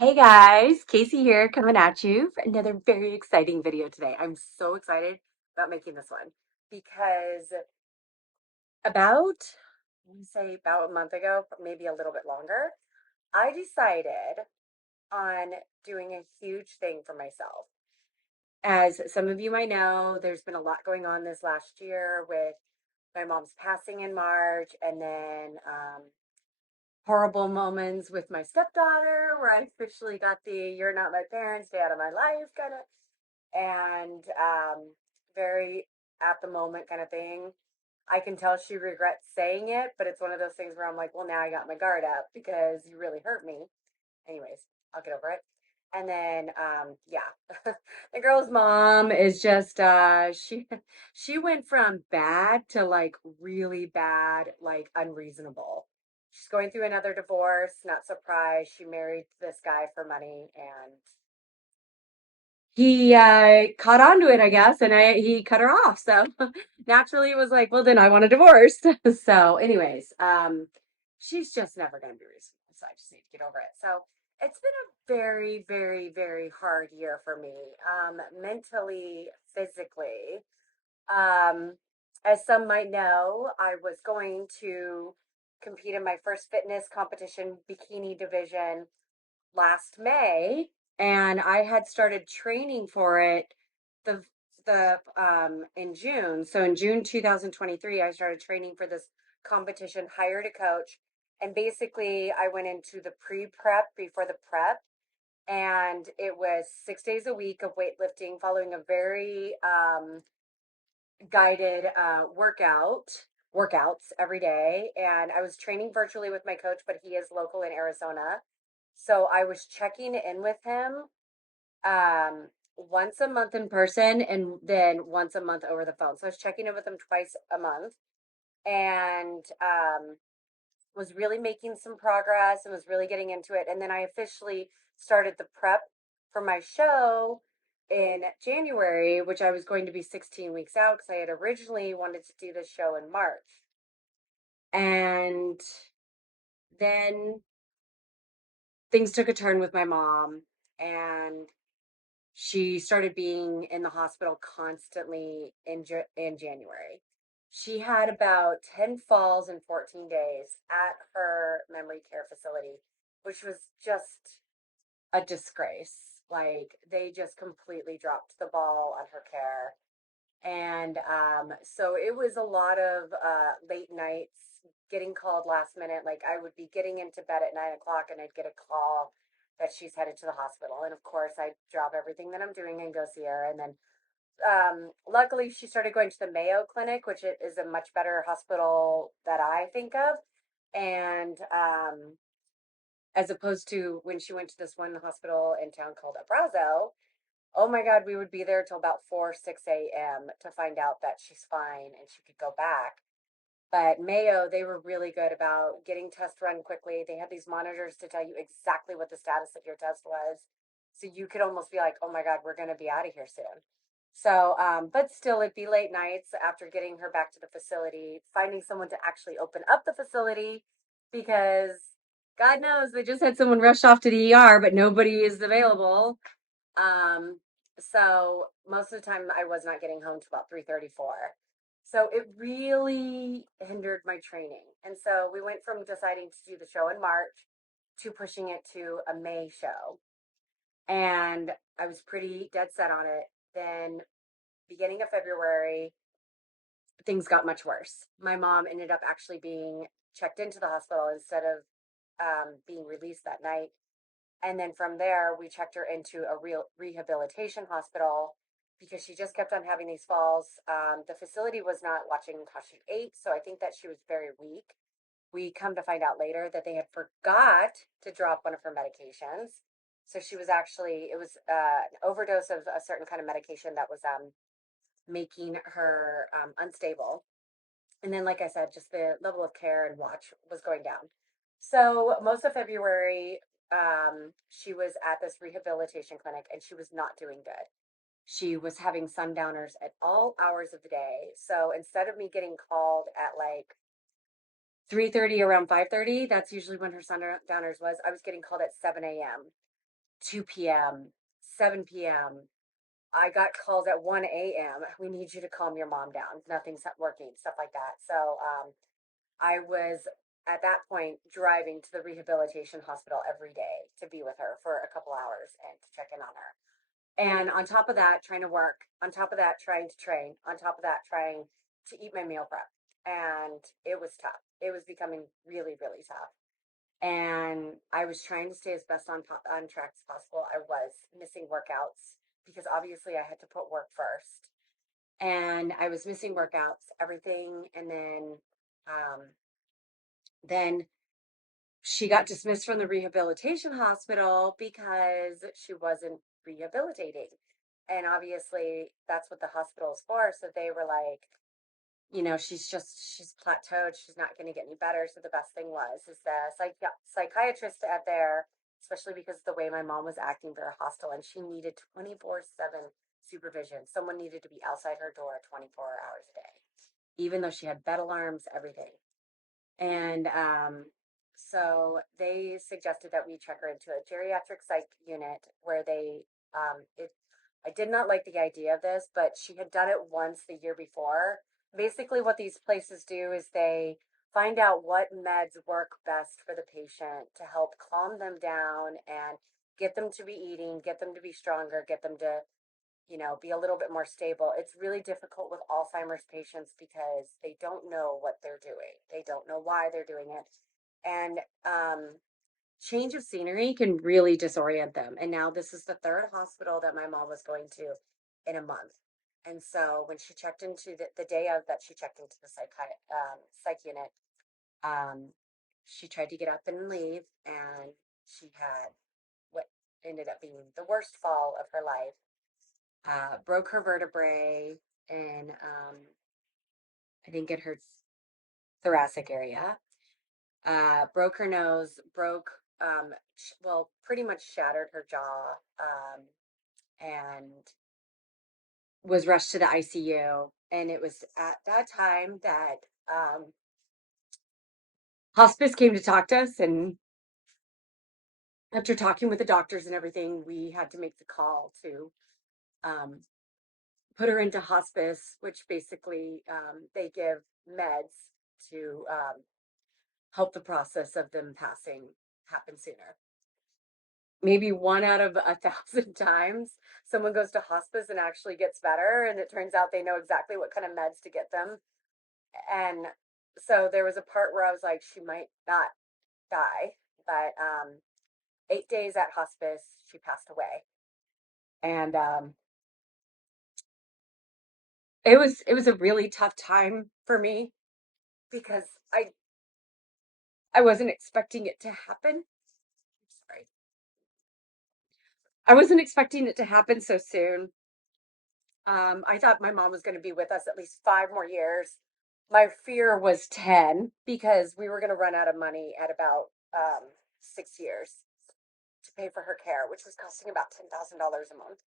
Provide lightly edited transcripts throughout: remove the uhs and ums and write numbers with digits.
Hey guys, Casey here coming at you for another very exciting video today. I'm so excited about making this one because I want to say about a month ago, maybe a little bit longer, I decided on doing a huge thing for myself. As some of you might know, there's been a lot going on this last year with my mom's passing in March and then horrible moments with my stepdaughter where I officially got the "you're not my parents, stay out of my life" kind of, and very at the moment kind of thing. I can tell she regrets saying it, but it's one of those things where I'm like, well, now I got my guard up because you really hurt me. Anyways, I'll get over it. And then, yeah, the girl's mom is just, she went from bad to like really bad, like unreasonable. She's going through another divorce, not surprised. She married this guy for money and he caught on to it, I guess, and he cut her off. So naturally, it was like, well, then I want a divorce. So, anyways, she's just never going to be reasonable. So I just need to get over it. So it's been a very, very, very hard year for me, mentally, physically. Um, as some might know, I was going to compete in my first fitness competition bikini division last May, and I had started training for it the in June. So in June 2023, I started training for this competition, hired a coach, and basically I went into the pre-prep before the prep, and it was 6 days a week of weightlifting, following a very guided workouts every day. And I was training virtually with my coach, but he is local in Arizona. So I was checking in with him once a month in person and then once a month over the phone. So I was checking in with him twice a month and was really making some progress and was really getting into it. And then I officially started the prep for my show in January, which I was going to be 16 weeks out because I had originally wanted to do this show in March. And then things took a turn with my mom, and she started being in the hospital constantly in January. She had about 10 falls in 14 days at her memory care facility, which was just a disgrace. Like they just completely dropped the ball on her care. And so it was a lot of late nights, getting called last minute. Like I would be getting into bed at 9 o'clock and I'd get a call that she's headed to the hospital. And of course, I'd drop everything that I'm doing and go see her. And then luckily, she started going to the Mayo Clinic, which is a much better hospital that I think of. And as opposed to when she went to this one hospital in town called Abrazo, oh my God, we would be there till about 4, 6 a.m. to find out that she's fine and she could go back. But Mayo, they were really good about getting tests run quickly. They had these monitors to tell you exactly what the status of your test was. So you could almost be like, oh my God, we're going to be out of here soon. So, but still, it'd be late nights after getting her back to the facility, finding someone to actually open up the facility because God knows they just had someone rush off to the ER, but nobody is available. Um, so most of the time I was not getting home to about 3:34. So it really hindered my training. And so we went from deciding to do the show in March to pushing it to a May show. And I was pretty dead set on it. Then beginning of February, things got much worse. My mom ended up actually being checked into the hospital instead of being released that night. And then from there, we checked her into a real rehabilitation hospital because she just kept on having these falls. The facility was not watching how she ate, so I think that she was very weak. We come to find out later that they had forgot to drop one of her medications. So she was actually, it was an overdose of a certain kind of medication that was making her unstable. And then, like I said, just the level of care and watch was going down. So most of February, she was at this rehabilitation clinic and she was not doing good. She was having sundowners at all hours of the day. So instead of me getting called at like 3:30, around 5:30, that's usually when her sundowners was, I was getting called at 7 a.m. 2 p.m., 7 p.m. I got calls at 1 a.m. We need you to calm your mom down. Nothing's not working, stuff like that. So I was at that point driving to the rehabilitation hospital every day to be with her for a couple hours and to check in on her. And on top of that, trying to work, on top of that, trying to train, on top of that, trying to eat my meal prep. And it was tough. It was becoming really, really tough. And I was trying to stay as best on track as possible. I was missing workouts because obviously I had to put work first. And I was missing workouts, everything. And then she got dismissed from the rehabilitation hospital because she wasn't rehabilitating. And obviously, that's what the hospital is for. So they were like, she's plateaued. She's not going to get any better. So the best thing is the psychiatrist at there, especially because of the way my mom was acting very hostile and she needed 24/7 supervision. Someone needed to be outside her door 24 hours a day, even though she had bed alarms, everything. And so they suggested that we check her into a geriatric psych unit where I did not like the idea of this, but she had done it once the year before. Basically, what these places do is they find out what meds work best for the patient to help calm them down and get them to be eating, get them to be stronger, get them to be a little bit more stable. It's really difficult with Alzheimer's patients because they don't know what they're doing. They don't know why they're doing it. And change of scenery can really disorient them. And now this is the third hospital that my mom was going to in a month. And so when she checked into the day of that she checked into the psych unit, um, she tried to get up and leave, and she had what ended up being the worst fall of her life. Broke her vertebrae and I think in her thoracic area. Broke her nose, pretty much shattered her jaw, and was rushed to the ICU. And it was at that time that hospice came to talk to us. And after talking with the doctors and everything, we had to make the call to um, put her into hospice, which basically they give meds to help the process of them passing happen sooner. Maybe one out of 1,000 times, someone goes to hospice and actually gets better, and it turns out they know exactly what kind of meds to get them. And so there was a part where I was like, she might not die, but 8 days at hospice, she passed away. And it was a really tough time for me because I wasn't expecting it to happen. Sorry. I wasn't expecting it to happen so soon. I thought my mom was going to be with us at least 5 more years. My fear was 10 because we were going to run out of money at about 6 years to pay for her care, which was costing about $10,000 a month.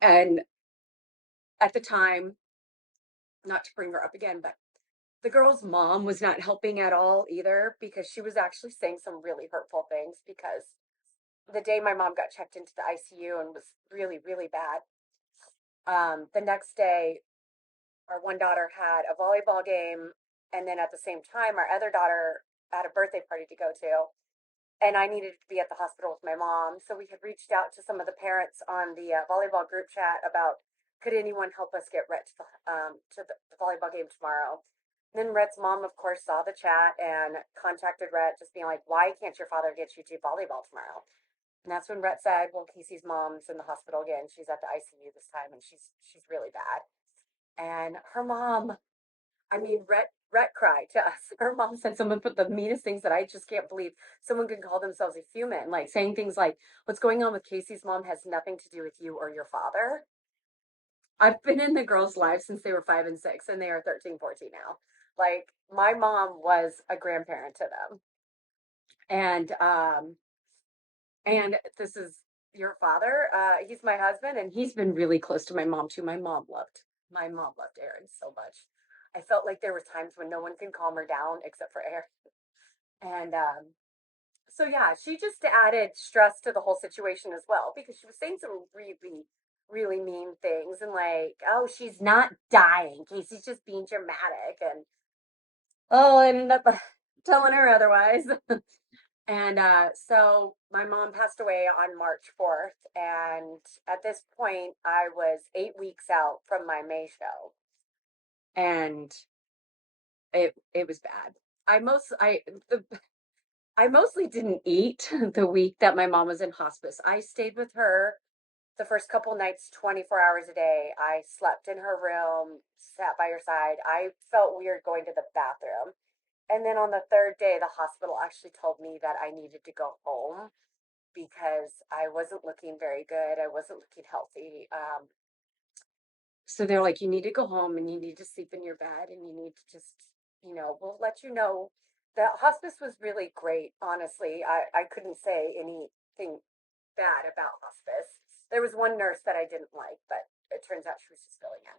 And at the time, not to bring her up again, but the girl's mom was not helping at all either because she was actually saying some really hurtful things because the day my mom got checked into the ICU and was really, really bad, the next day, our one daughter had a volleyball game, and then at the same time, our other daughter had a birthday party to go to, and I needed to be at the hospital with my mom. So we had reached out to some of the parents on the volleyball group chat about could anyone help us get Rhett to the volleyball game tomorrow. And then Rhett's mom, of course, saw the chat and contacted Rhett, just being like, "Why can't your father get you to volleyball tomorrow?" And that's when Rhett said, "Well, Casey's mom's in the hospital again. She's at the ICU this time, and she's really bad." And her mom, I mean, Rhett cried to us. Her mom said someone put the meanest things that I just can't believe someone could call themselves a human, like saying things like, "What's going on with Casey's mom has nothing to do with you or your father." I've been in the girls' lives since they were 5 and 6, and they are 13, 14 now. Like, my mom was a grandparent to them. And this is your father. He's my husband, and he's been really close to my mom too. My mom loved Aaron so much. I felt like there were times when no one could calm her down except for Aaron. And So yeah, she just added stress to the whole situation as well because she was saying some really, really mean things and like, oh, she's not dying. Casey's just being dramatic. And oh, I ended up telling her otherwise. And so my mom passed away on March 4th. And at this point, I was 8 weeks out from my May show. And it was bad. I most the I mostly didn't eat the week that my mom was in hospice. I stayed with her the first couple nights, 24 hours a day. I slept in her room, sat by her side. I felt weird going to the bathroom. And then on the third day, the hospital actually told me that I needed to go home because I wasn't looking very good. I wasn't looking healthy. So they're like, you need to go home and you need to sleep in your bed and you need to just, we'll let you know. The hospice was really great, honestly. I couldn't say anything bad about hospice. There was one nurse that I didn't like, but it turns out she was just filling in.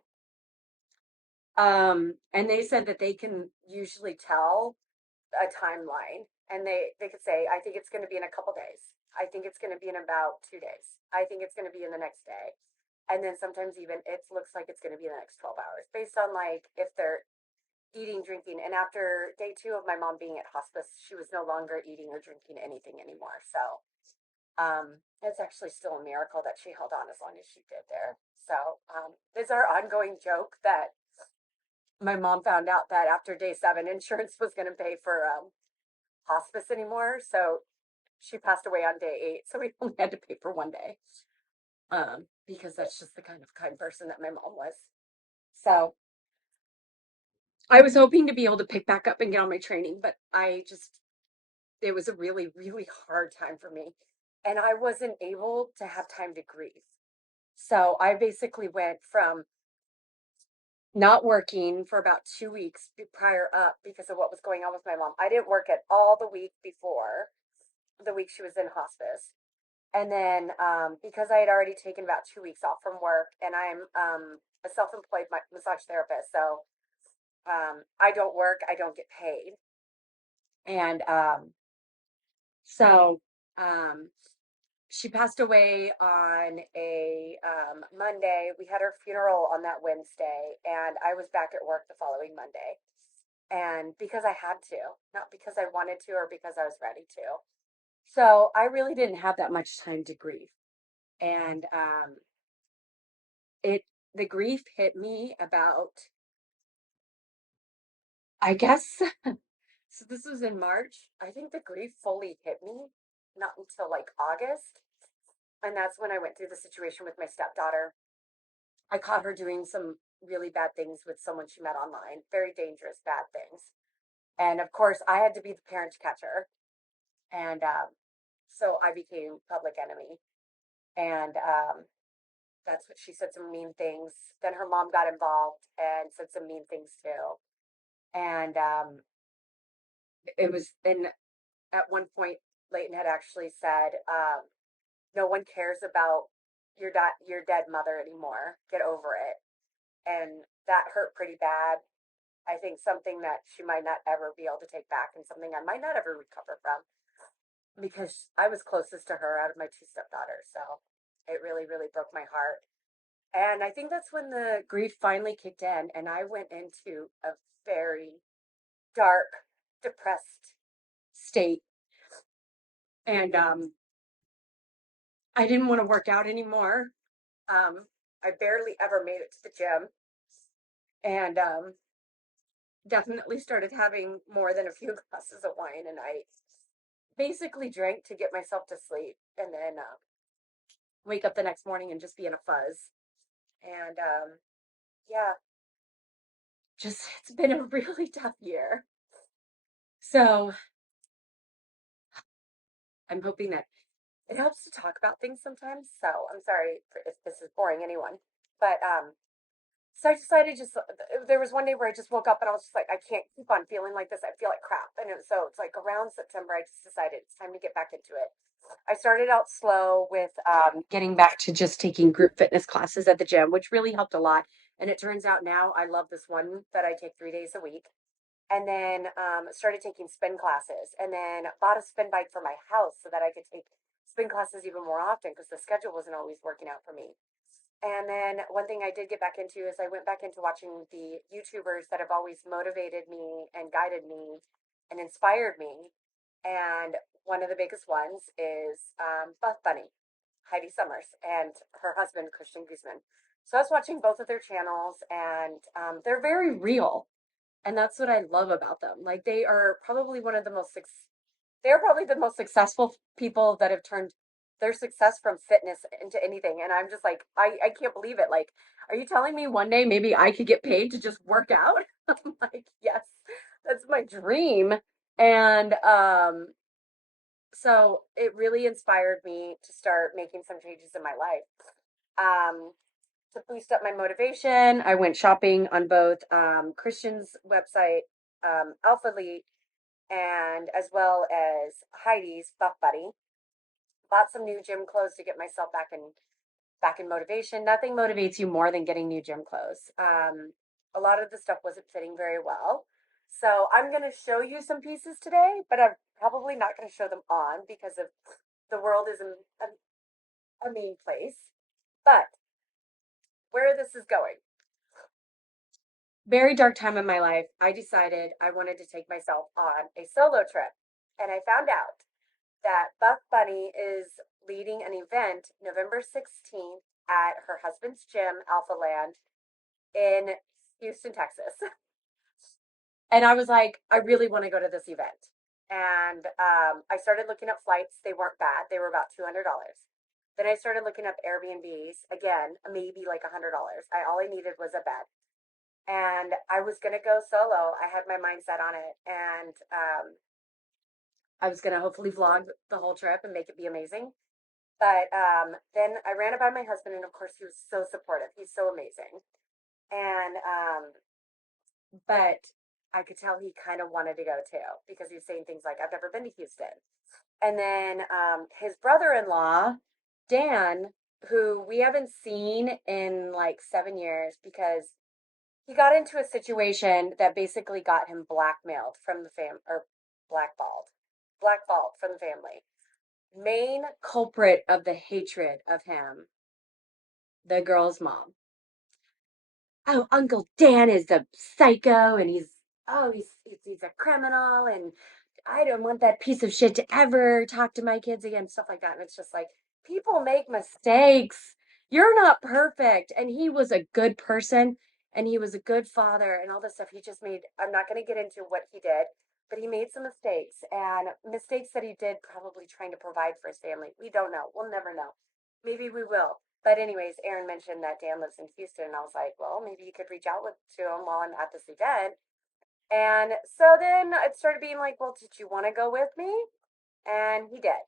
And they said that they can usually tell a timeline and they could say, I think it's going to be in a couple days. I think it's going to be in about 2 days. I think it's going to be in the next day. And then sometimes even it looks like it's going to be in the next 12 hours based on like if they're eating, drinking. And after day two of my mom being at hospice, she was no longer eating or drinking anything anymore. So it's actually still a miracle that she held on as long as she did there. So it's our ongoing joke that my mom found out that after day seven, insurance was going to pay for hospice anymore. So she passed away on day eight. So we only had to pay for one day because that's just the kind of kind person that my mom was. So I was hoping to be able to pick back up and get on my training, but it was a really, really hard time for me. And I wasn't able to have time to grieve. So I basically went from not working for about 2 weeks prior up because of what was going on with my mom. I didn't work at all the week before the week she was in hospice. And then because I had already taken about 2 weeks off from work and I'm a self-employed massage therapist. So I don't work, I don't get paid. And so um, she passed away on a Monday. We had her funeral on that Wednesday, and I was back at work the following Monday. And because I had to, not because I wanted to or because I was ready to. So I really didn't have that much time to grieve. And it the grief hit me about, I guess, so this was in March. I think the grief fully hit me not until like August. And that's when I went through the situation with my stepdaughter. I caught her doing some really bad things with someone she met online, very dangerous, bad things. And of course, I had to be the parent to catch her. And so I became public enemy. And that's what she said some mean things. Then her mom got involved and said some mean things too. And it was, and at one point, Leighton had actually said, no one cares about your dead mother anymore. Get over it. And that hurt pretty bad. I think something that she might not ever be able to take back and something I might not ever recover from because I was closest to her out of my two stepdaughters. So it really, really broke my heart. And I think that's when the grief finally kicked in and I went into a very dark, depressed state. And I didn't want to work out anymore. I barely ever made it to the gym. And definitely started having more than a few glasses of wine a night. Basically drank to get myself to sleep and then wake up the next morning and just be in a fuzz. And yeah, just it's been a really tough year. So I'm hoping that it helps to talk about things sometimes. So I'm sorry if this is boring anyone, but so I decided just there was one day where I just woke up and I was just like, I can't keep on feeling like this. I feel like crap. And so it's like around September, I just decided it's time to get back into it. I started out slow with getting back to just taking group fitness classes at the gym, which really helped a lot. And it turns out now I love this one that I take 3 days a week. and then started taking spin classes, and then bought a spin bike for my house so that I could take spin classes even more often because the schedule wasn't always working out for me. And then one thing I did get back into is I went back into watching the YouTubers that have always motivated me and guided me and inspired me. And one of the biggest ones is BuffBunny, Heidi Somers, and her husband, Christian Guzman. So I was watching both of their channels, and they're very real. And that's what I love about them. Like they are probably one of the most they're probably the most successful people that have turned their success from fitness into anything. And I'm just like, I can't believe it. Like, are you telling me one day maybe I could get paid to just work out? I'm like, yes, that's my dream. And so it really inspired me to start making some changes in my life. To boost up my motivation, I went shopping on both Christian's website, Alpha Elite, and as well as Heidi's Buff Buddy. Bought some new gym clothes to get myself back in motivation. Nothing motivates you more than getting new gym clothes. A lot of the stuff wasn't fitting very well. So I'm going to show you some pieces today, but I'm probably not going to show them on because of the world is a mean place. But where this is going, very dark time in my life, I decided I wanted to take myself on a solo trip. And I found out that Buff Bunny is leading an event November 16th at her husband's gym, Alpha Land, in Houston, Texas. And I was like, I really want to go to this event. And I started looking up flights. They weren't bad, they were about $200. Then I started looking up Airbnbs, again, maybe like $100. All I needed was a bed. And I was going to go solo. I had my mind set on it. And I was going to hopefully vlog the whole trip and make it be amazing. But then I ran it by my husband, and of course, he was so supportive. He's so amazing. And but I could tell he kind of wanted to go too because he was saying things like, "I've never been to Houston." And then his brother-in-law, Dan, who we haven't seen in like 7 years because he got into a situation that basically got him blackmailed from the or blackballed, blackballed from the family. Main culprit of the hatred of him, the girl's mom. Oh, Uncle Dan is a psycho, and he's a criminal, and I don't want that piece of shit to ever talk to my kids again, stuff like that. And it's just like, people make mistakes. You're not perfect. And he was a good person, and he was a good father, and all this stuff. He just made, I'm not going to get into what he did, but he made some mistakes, and mistakes that he did probably trying to provide for his family. We don't know. We'll never know. Maybe we will. But anyways, Aaron mentioned that Dan lives in Houston, and I was like, well, maybe you could reach out to him while I'm at this event. And so then it started being like, well, did you want to go with me? And he did.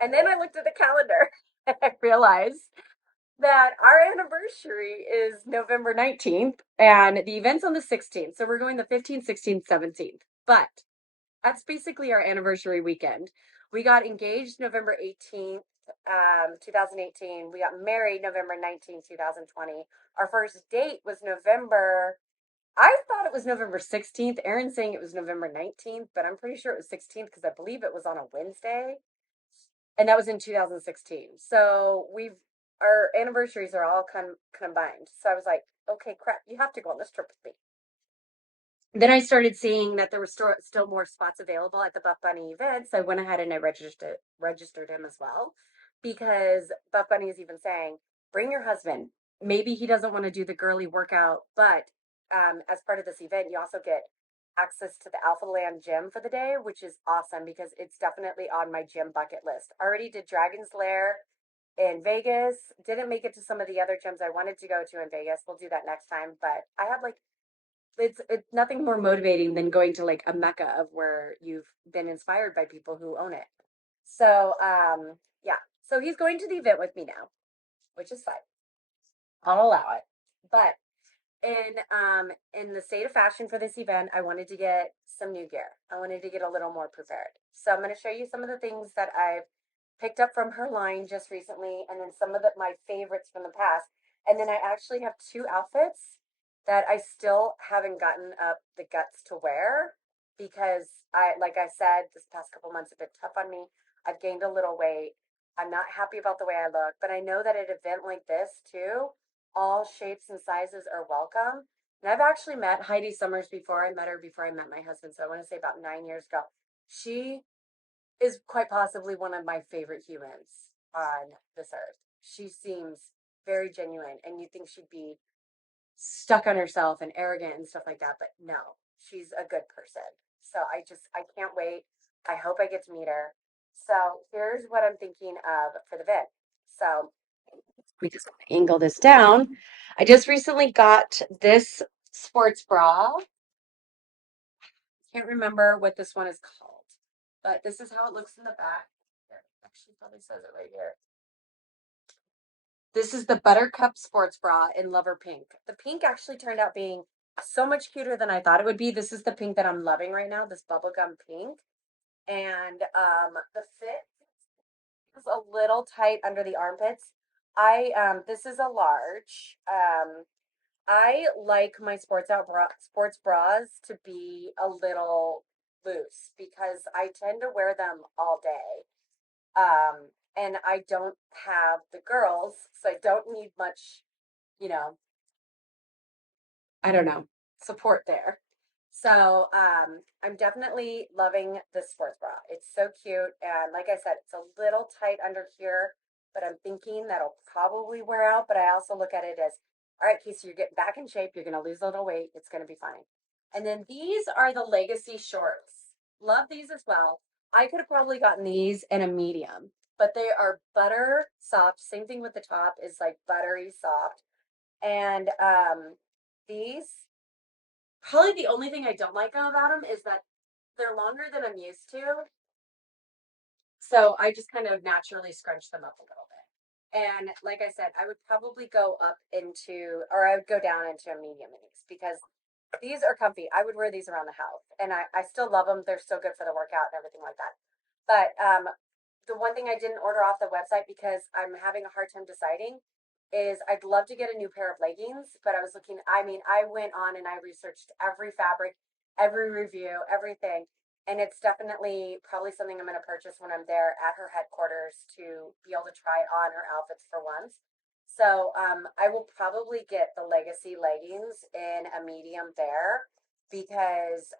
And then I looked at the calendar and I realized that our anniversary is November 19th and the event's on the 16th. So we're going the 15th, 16th, 17th. But that's basically our anniversary weekend. We got engaged November 18th, 2018. We got married November 19th, 2020. Our first date was November, I thought it was November 16th. Aaron's saying it was November 19th, but I'm pretty sure it was 16th because I believe it was on a Wednesday. And that was in 2016. So our anniversaries are all combined. So I was like, okay, crap, you have to go on this trip with me. Then I started seeing that there were still more spots available at the Buff Bunny event. So I went ahead and I registered him as well because Buff Bunny is even saying, bring your husband. Maybe he doesn't want to do the girly workout, but as part of this event, you also get access to the Alpha Land gym for the day, which is awesome because it's definitely on my gym bucket list. Already did Dragon's Lair in Vegas. Didn't make it to some of the other gyms I wanted to go to in Vegas. We'll do that next time. But I have like it's nothing more motivating than going to like a mecca of where you've been inspired by people who own it. So yeah. So he's going to the event with me now, which is fine. I'll allow it. But in the state of fashion for this event, I wanted to get some new gear. I wanted to get a little more prepared. So I'm going to show you some of the things that I've picked up from her line just recently, and then some of my favorites from the past. And then I actually have two outfits that I still haven't gotten up the guts to wear because like I said, this past couple months have been tough on me. I've gained a little weight. I'm not happy about the way I look, but I know that at an event like this too, all shapes and sizes are welcome. And I've actually met Heidi Somers before. I met her before I met my husband. So I want to say about 9 years ago. She is quite possibly one of my favorite humans on this earth. She seems very genuine, and you think she'd be stuck on herself and arrogant and stuff like that, but no, she's a good person. So I can't wait. I hope I get to meet her. So here's what I'm thinking of for the vid. So we just angle this down. I just recently got this sports bra. Can't remember what this one is called, but this is how it looks in the back. Here, actually probably says it right here. This is the Buttercup sports bra in Lover Pink. The pink actually turned out being so much cuter than I thought it would be. This is the pink that I'm loving right now, this bubblegum pink. And the fit is a little tight under the armpits. This is a large. I like my sports bras to be a little loose because I tend to wear them all day. And I don't have the girls, so I don't need much, you know, I don't know, support there. So I'm definitely loving this sports bra. It's so cute. And like I said, it's a little tight under here, but I'm thinking that'll probably wear out. But I also look at it as, all right, Casey, you're getting back in shape. You're going to lose a little weight. It's going to be fine. And then these are the Legacy shorts. Love these as well. I could have probably gotten these in a medium, but they are butter soft. Same thing with the top is like buttery soft. And these, probably the only thing I don't like about them is that they're longer than I'm used to. So I just kind of naturally scrunch them up a little bit. And like I said, I would probably go up into, or I would go down into a medium in these because these are comfy. I would wear these around the house and I still love them. They're still good for the workout and everything like that. But the one thing I didn't order off the website because I'm having a hard time deciding is I'd love to get a new pair of leggings, but I was looking, I mean, I went on and I researched every fabric, every review, everything. And it's definitely probably something I'm going to purchase when I'm there at her headquarters to be able to try on her outfits for once. So I will probably get the Legacy leggings in a medium there because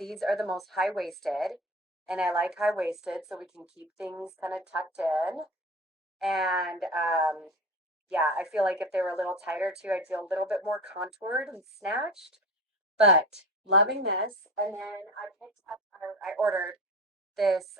these are the most high waisted, and I like high waisted so we can keep things kind of tucked in. And yeah, I feel like if they were a little tighter too, I'd feel a little bit more contoured and snatched. But loving this, and then I ordered this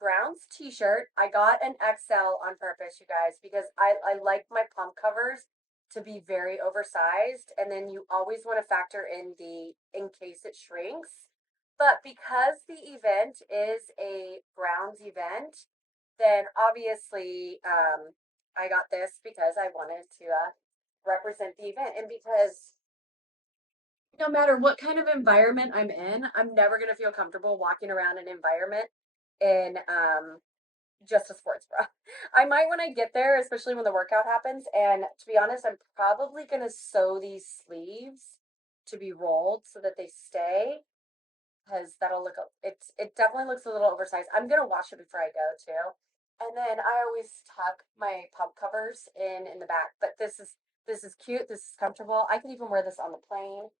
Grounds t-shirt. I got an XL on purpose, you guys, because I like my pump covers to be very oversized, and then you always want to factor in the in case it shrinks. But because the event is a Grounds event, then obviously I got this because I wanted to represent the event, and because no matter what kind of environment I'm in, I'm never going to feel comfortable walking around an environment in just a sports bra. I might when I get there, especially when the workout happens. And to be honest, I'm probably going to sew these sleeves to be rolled so that they stay because that'll look, it definitely looks a little oversized. I'm going to wash it before I go too. And then I always tuck my pump covers in the back, but this is cute. This is comfortable. I could even wear this on the plane.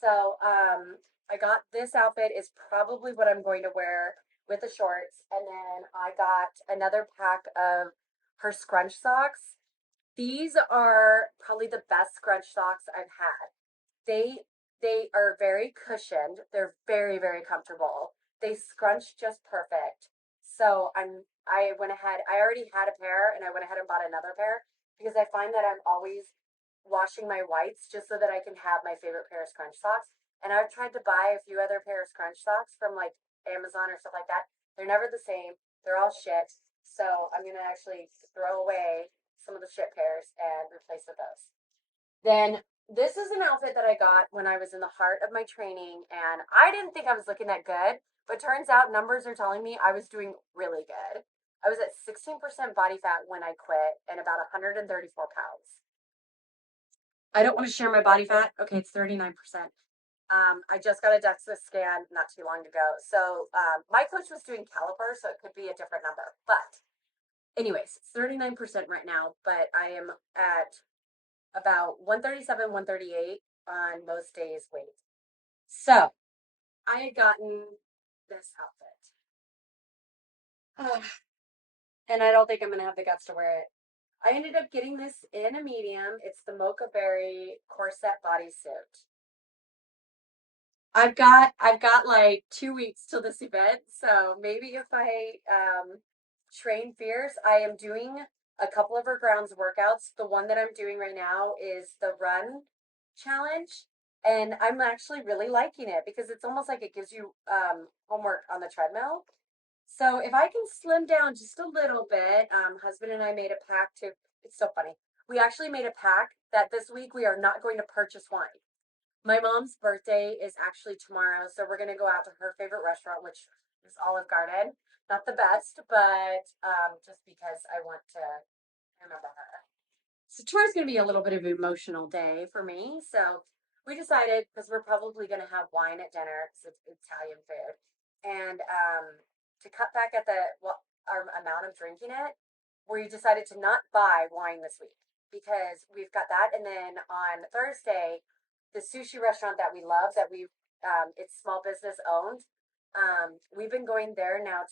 So I got this outfit is probably what I'm going to wear with the shorts. And then I got another pack of her scrunch socks. These are probably the best scrunch socks I've had. They are very cushioned. They're very, very comfortable. They scrunch just perfect. So I went ahead, I already had a pair and I went ahead and bought another pair because I find that I'm always washing my whites just so that I can have my favorite pair of scrunch socks. And I've tried to buy a few other pair of scrunch socks from like Amazon or stuff like that. They're never the same. They're all shit. So I'm gonna actually throw away some of the shit pairs and replace with those. Then this is an outfit that I got when I was in the heart of my training, and I didn't think I was looking that good, but turns out numbers are telling me I was doing really good. I was at 16% body fat when I quit and about 134 pounds. I don't want to share my body fat. Okay, it's 39%. I just got a DEXA scan not too long ago. So my coach was doing caliper, so it could be a different number. But anyways, it's 39% right now, but I am at about 137, 138 on most days weight. So I had gotten this outfit. And I don't think I'm gonna have the guts to wear it. I ended up getting this in a medium. It's the Mocha Berry corset bodysuit. I've got like 2 weeks till this event, so maybe if I train fierce, I am doing a couple of her grounds workouts. The one that I'm doing right now is the run challenge, and I'm actually really liking it because it's almost like it gives you homework on the treadmill. So if I can slim down just a little bit, husband and I made a pact to, it's so funny. We actually made a pact that this week we are not going to purchase wine. My mom's birthday is actually tomorrow, so we're gonna go out to her favorite restaurant, which is Olive Garden. Not the best, but just because I want to remember her. So tomorrow's gonna be a little bit of an emotional day for me. So we decided because we're probably gonna have wine at dinner because it's Italian food, and to cut back at the our amount of drinking it, we decided to not buy wine this week because we've got that, and then on Thursday the sushi restaurant that we love that we it's small business owned. We've been going there now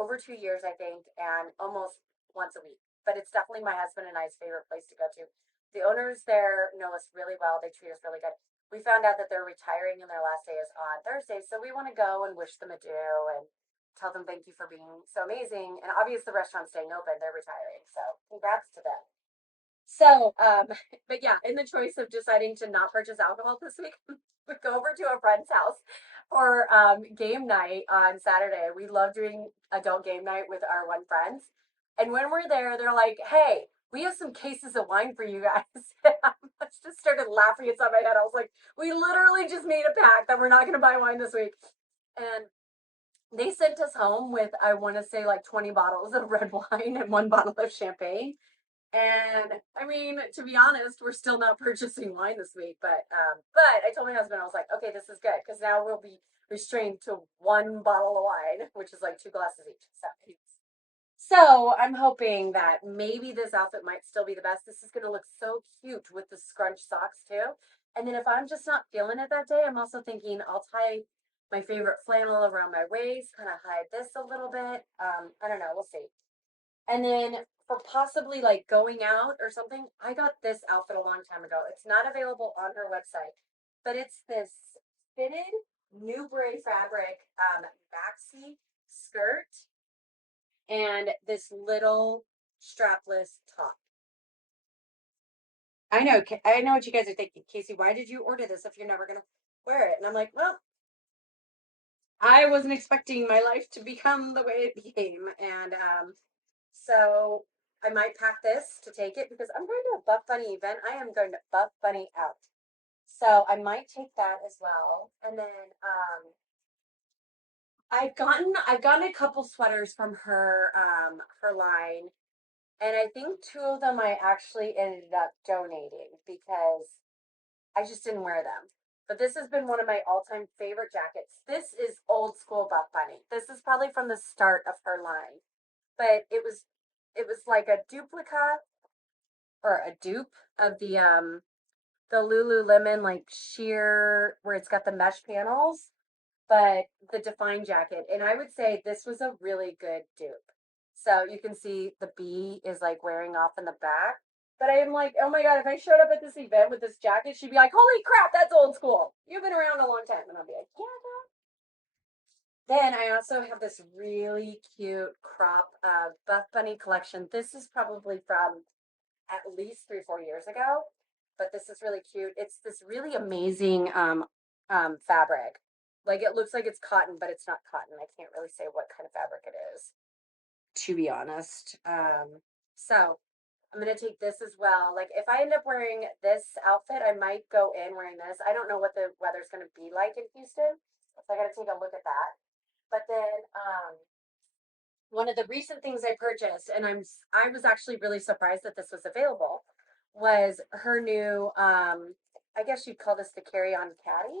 over 2 years I think, and almost once a week. But it's definitely my husband and I's favorite place to go to. The owners there know us really well. They treat us really good. We found out that they're retiring and their last day is on Thursday, so we want to go and wish them adieu and tell them thank you for being so amazing. And obviously the restaurant's staying open, they're retiring, so congrats to them. So, but yeah, in the choice of deciding to not purchase alcohol this week, we go over to a friend's house for game night on Saturday. We love doing adult game night with our one friends. And when we're there, they're like, hey, we have some cases of wine for you guys. I just started laughing inside my head. I was like, we literally just made a pact that we're not going to buy wine this week. And they sent us home with, I want to say, like 20 bottles of red wine and one bottle of champagne. And I mean, to be honest, we're still not purchasing wine this week, but I told my husband, I was like, okay, this is good because now we'll be restrained to one bottle of wine, which is like 2 glasses each. So I'm hoping that maybe this outfit might still be the best. This is going to look so cute with the scrunch socks too. And then if I'm just not feeling it that day, I'm also thinking I'll tie my favorite flannel around my waist, kind of hide this a little bit. I don't know, we'll see. And then for possibly like going out or something, I got this outfit a long time ago. It's not available on her website, but it's this fitted new bray fabric maxi skirt and this little strapless top. I know what you guys are thinking. Casey, why did you order this if you're never gonna wear it? And I'm like, well, I wasn't expecting my life to become the way it became, and so I might pack this to take it because I'm going to a Buff Bunny event. I am going to Buff Bunny out. So I might take that as well. And then I've gotten a couple sweaters from her line, and I think two of them I actually ended up donating because I just didn't wear them. But this has been one of my all-time favorite jackets. This is old school Buff Bunny. This is probably from the start of her line. But it was like a duplica or a dupe of the Lululemon like sheer where it's got the mesh panels, but the defined jacket. And I would say this was a really good dupe. So you can see the B is like wearing off in the back. But I am like, oh my God, if I showed up at this event with this jacket, she'd be like, holy crap, that's old school. You've been around a long time. And I'll be like, yeah, then I also have this really cute crop Buff Bunny collection. This is probably from at least 3, 4 years ago, but this is really cute. It's this really amazing fabric. Like it looks like it's cotton, but it's not cotton. I can't really say what kind of fabric it is, to be honest. So I'm gonna take this as well. Like if I end up wearing this outfit, I might go in wearing this. I don't know what the weather's gonna be like in Houston, so I gotta take a look at that. But then one of the recent things I purchased, and I was actually really surprised that this was available, was her new, I guess you'd call this the carry-on caddy.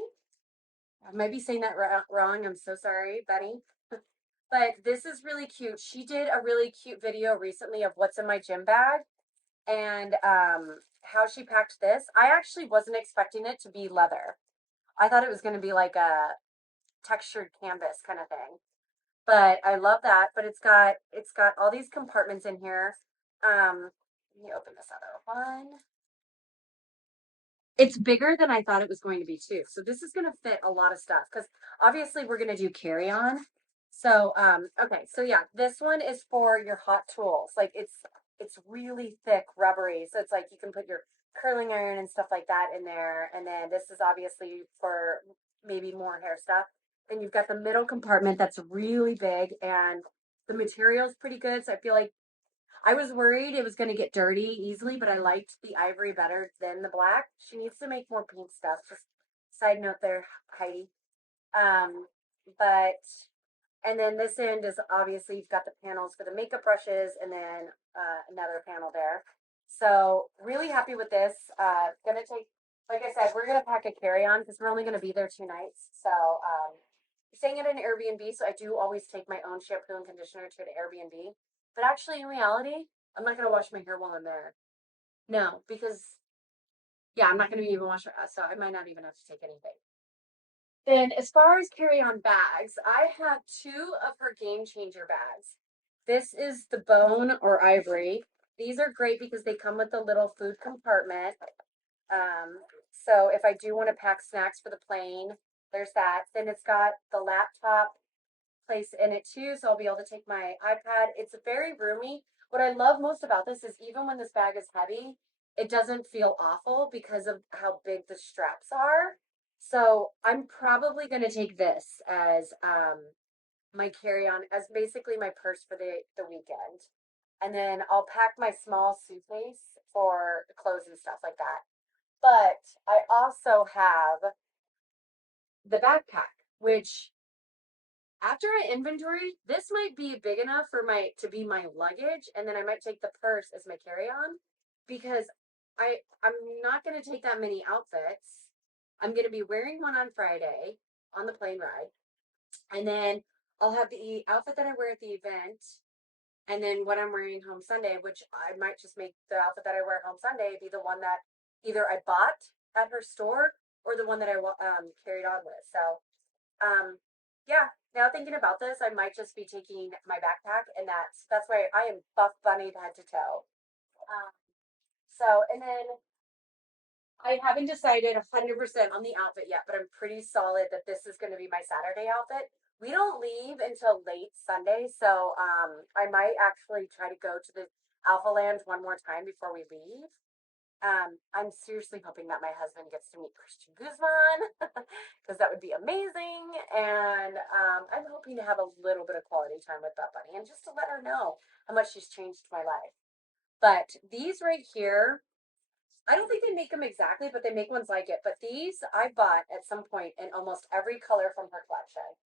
I might be saying that wrong. I'm so sorry, Bunny. But this is really cute. She did a really cute video recently of what's in my gym bag and how she packed this. I actually wasn't expecting it to be leather. I thought it was going to be like a textured canvas kind of thing. But I love that. But it's got all these compartments in here. Let me open this other one. It's bigger than I thought it was going to be too. So this is going to fit a lot of stuff because obviously we're going to do carry on. So okay, so yeah, this one is for your hot tools. Like it's really thick, rubbery. So it's like you can put your curling iron and stuff like that in there. And then this is obviously for maybe more hair stuff. And you've got the middle compartment that's really big and the material's pretty good. So I feel like I was worried it was going to get dirty easily, but I liked the ivory better than the black. She needs to make more pink stuff. Just side note there, Heidi. But and then this end is obviously you've got the panels for the makeup brushes, and then another panel there. So really happy with this. Gonna take, like I said, we're gonna pack a carry-on because we're only gonna be there 2 nights. So we're staying at an Airbnb, so I do always take my own shampoo and conditioner to the Airbnb. But actually, in reality, I'm not gonna wash my hair while I'm there. No, because yeah, I'm not gonna even wash my, so I might not even have to take anything. Then, as far as carry-on bags, I have two of her game changer bags. This is the bone or ivory. These are great because they come with the little food compartment. So if I do want to pack snacks for the plane, there's that. Then it's got the laptop place in it too, so I'll be able to take my iPad. It's very roomy. What I love most about this is even when this bag is heavy, it doesn't feel awful because of how big the straps are. So I'm probably going to take this as my carry-on, as basically my purse for the weekend. And then I'll pack my small suitcase for clothes and stuff like that. But I also have the backpack, which after I inventory, this might be big enough for my to be my luggage, and then I might take the purse as my carry-on because I'm not going to take that many outfits. I'm going to be wearing one on Friday on the plane ride, and then I'll have the outfit that I wear at the event, and then what I'm wearing home Sunday, which I might just make the outfit that I wear home Sunday be the one that either I bought at her store or the one that I carried on with. So yeah, now thinking about this, I might just be taking my backpack, and that's why I am buff bunnied head to toe. Um, and then I haven't decided 100% on the outfit yet, but I'm pretty solid that this is going to be my Saturday outfit. We don't leave until late Sunday, so I might actually try to go to the Alpha Land one more time before we leave. I'm seriously hoping that my husband gets to meet Christian Guzman because that would be amazing. And I'm hoping to have a little bit of quality time with that bunny and just to let her know how much she's changed my life. But these right here, I don't think they make them exactly, but they make ones like it. But these I bought at some point in almost every color from her collection.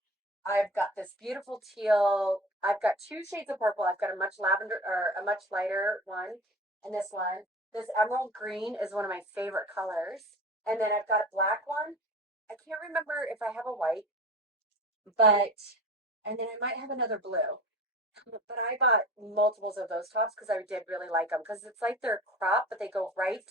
I've got this beautiful teal. I've got two shades of purple. I've got a much lavender or a much lighter one, and this one. This emerald green is one of my favorite colors. And then I've got a black one. I can't remember if I have a white, but and then I might have another blue. But I bought multiples of those tops because I did really like them because it's like they're crop, but they go right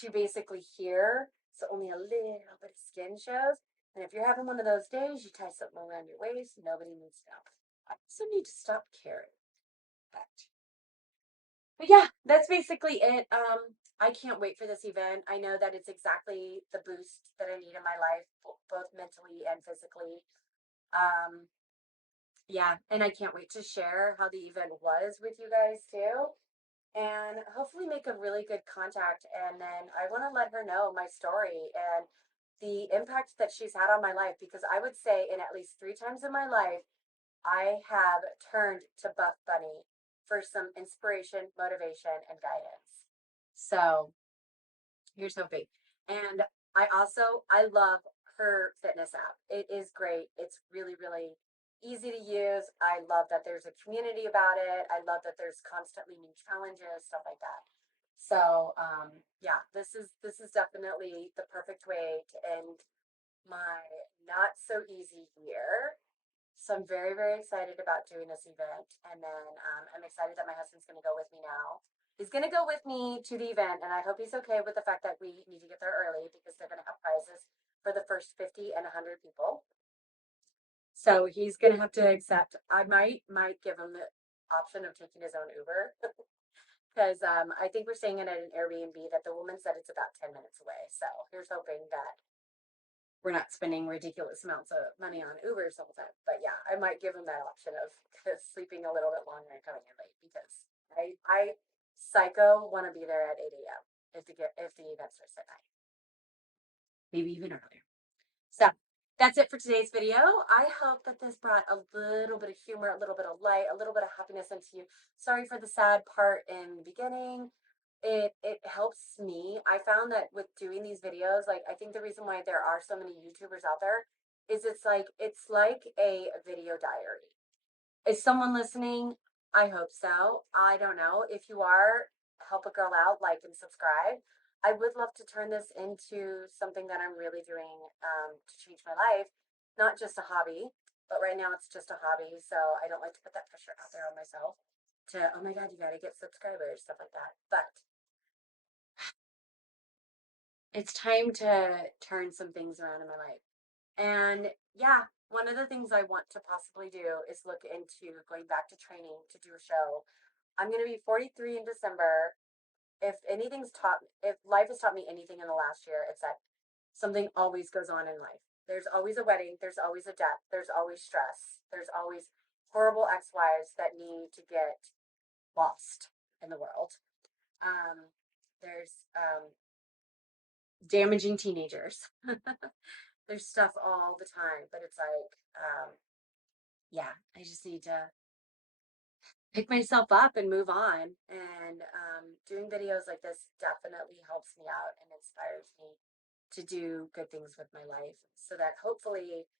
to basically here, so only a little bit of skin shows. And if you're having one of those days, you tie something around your waist, nobody needs to know. I also need to stop caring. But yeah, that's basically it. I can't wait for this event. I know that it's exactly the boost that I need in my life, both mentally and physically. Um, yeah, and I can't wait to share how the event was with you guys too. And hopefully make a really good contact. And then I want to let her know my story and the impact that she's had on my life because I would say in at least 3 times in my life, I have turned to Buff Bunny for some inspiration, motivation, and guidance. So here's hoping. And I love her fitness app. It is great. It's really, really easy to use. I love that there's a community about it. I love that there's constantly new challenges, stuff like that. So yeah, this is definitely the perfect way to end my not so easy year. So I'm very, very excited about doing this event. And then I'm excited that my husband's going to go with me now. He's going to go with me to the event, and I hope he's okay with the fact that we need to get there early because they're going to have prizes for the first 50 and 100 people. So he's going to have to accept. I might give him the option of taking his own Uber because I think we're staying in at an Airbnb that the woman said it's about 10 minutes away. So here's hoping that we're not spending ridiculous amounts of money on Ubers all the time. But yeah, I might give him that option of sleeping a little bit longer and coming in late because I psycho want to be there at 8 a.m. If the event starts at 9, maybe even earlier. So that's it for today's video. I hope that this brought a little bit of humor, a little bit of light, a little bit of happiness into you. Sorry for the sad part in the beginning. It helps me. I found that with doing these videos, like I think the reason why there are so many YouTubers out there is it's like a video diary. Is someone listening? I hope so. I don't know. If you are, help a girl out, like and subscribe. I would love to turn this into something that I'm really doing to change my life, not just a hobby. But right now it's just a hobby, so I don't like to put that pressure out there on myself. To oh my god, you got to get subscribers, stuff like that. But it's time to turn some things around in my life. And yeah, one of the things I want to possibly do is look into going back to training to do a show. I'm going to be 43 in December. If life has taught me anything in the last year, it's that something always goes on in life. There's always a wedding, there's always a death, there's always stress, there's always horrible ex-wives that need to get lost in the world. There's damaging teenagers. There's stuff all the time, but it's like, yeah, I just need to pick myself up and move on. And doing videos like this definitely helps me out and inspires me to do good things with my life so that hopefully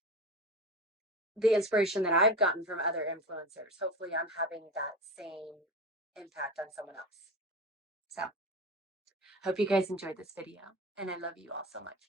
the inspiration that I've gotten from other influencers, hopefully I'm having that same impact on someone else. So, hope you guys enjoyed this video, and I love you all so much.